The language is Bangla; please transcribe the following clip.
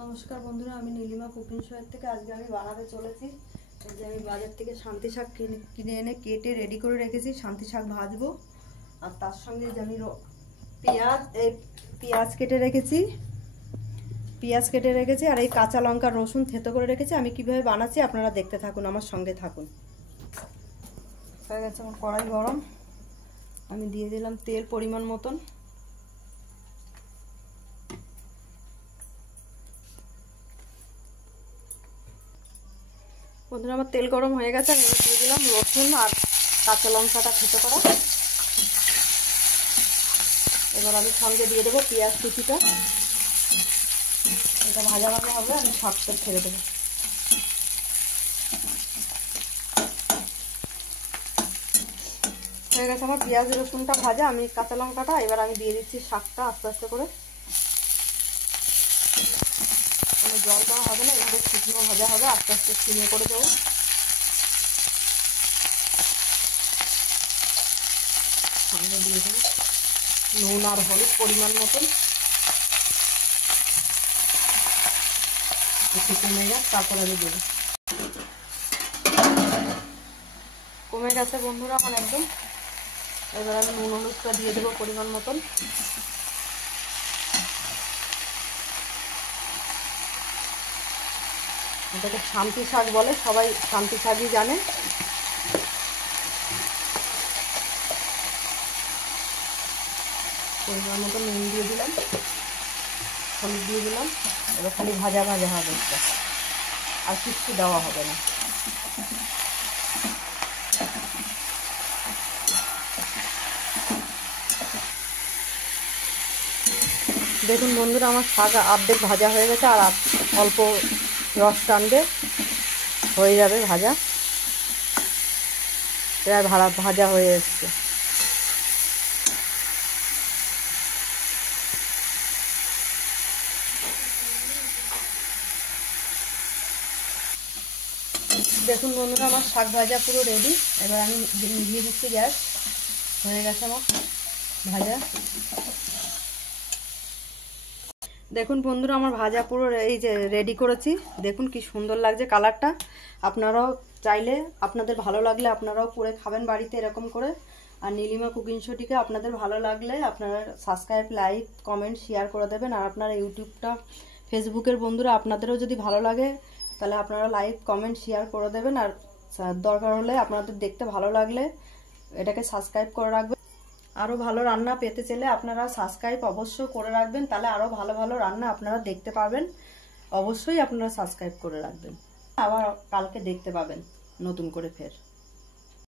নমস্কার বন্ধুরা, আমি নীলিমা কুকিং শোয়ের থেকে আজকে আমি বানাতে চলেছি। এই যে আমি বাজার থেকে শান্তি শাক কিনে এনে কেটে রেডি করে রেখেছি। শান্তি শাক ভাজবো, আর তার সঙ্গে যে আমি পেঁয়াজ কেটে রেখেছি আর এই কাঁচা লঙ্কা রসুন থেতো করে রেখেছি। আমি কিভাবে বানাচ্ছি আপনারা দেখতে থাকুন, আমার সঙ্গে থাকুন। হয়ে গেছে আমার কড়াই গরম, আমি দিয়ে দিলাম তেল পরিমাণ মতন। বন্ধুরা আমার তেল গরম হয়ে গেছে, আমি দিয়ে দিলাম রসুন আর কাঁচা লঙ্কাটা থেতো করা। এবার আমি সঙ্গে দিয়ে দেবো পেঁয়াজ কুচিটা। এটা ভাজা ভাজা হবে, আমি শাকটা ছেড়ে দেবো। হয়ে গেছে আমার পেঁয়াজ রসুনটা ভাজা, আমি কাঁচা লঙ্কাটা এবার আমি দিয়ে দিচ্ছি শাকটা আস্তে আস্তে করে। কোনো জল দেওয়া হবে না, এভাবে শুকনো ভাজা হবে, আস্তে আস্তে সিমে করে দেবো। সঙ্গে দিয়ে দেবো নুন আর হলুদ পরিমাণ মতন। একটু কমে যাক, তারপর আমি দেবো। কমে গেছে বন্ধুরা আমার একদম। এবার আমি নুন হলুদটা দিয়ে দেবো পরিমাণ মতন। এটাকে শান্তি শাক বলে, সবাই শান্তি শাকই জানে। পরিমাণ মতো নুন দিয়ে দিলাম, হলুদ দিয়ে দিলাম। এবার খালি ভাজা ভাজা হবে, আর কিচ্ছু দেওয়া হবে না। দেখুন বন্ধুরা, আমার শাক অর্ধেক ভাজা হয়ে গেছে, আর অল্প রস টানবে, হয়ে যাবে ভাজা। প্রায় ভাজা হয়ে এসছে। দেখুন বন্ধুরা, আমার শাক ভাজা পুরো রেডি। এবার আমি দিয়ে দিচ্ছি গ্যাস। হয়ে গেছে আমার ভাজা। দেখুন বন্ধুরা, আমার ভাজা পুরো এই যে রেডি করেছি। দেখুন কি সুন্দর লাগছে কালারটা। আপনারাও চাইলে, আপনাদের ভালো লাগলে আপনারাও করে খাবেন বাড়িতে এরকম করে। আর নীলিমা কুকিং শোটিকে আপনাদের ভালো লাগলে আপনারা সাবস্ক্রাইব, লাইক, কমেন্ট, শেয়ার করে দেবেন। আর আপনারা ইউটিউবটা, ফেসবুকের বন্ধুরা আপনাদেরও যদি ভালো লাগে তাহলে আপনারা লাইক, কমেন্ট, শেয়ার করে দেবেন। আর দরকার হলে আপনাদের দেখতে ভালো লাগলে এটাকে সাবস্ক্রাইব করে রাখবেন। আরও ভালো রান্না পেতে চাইলে আপনারা সাবস্ক্রাইব অবশ্যই করে রাখবেন, তাহলে আরও ভালো ভালো রান্না আপনারা দেখতে পাবেন। অবশ্যই আপনারা সাবস্ক্রাইব করে রাখবেন, আবার কালকে দেখতে পাবেন নতুন করে ফের।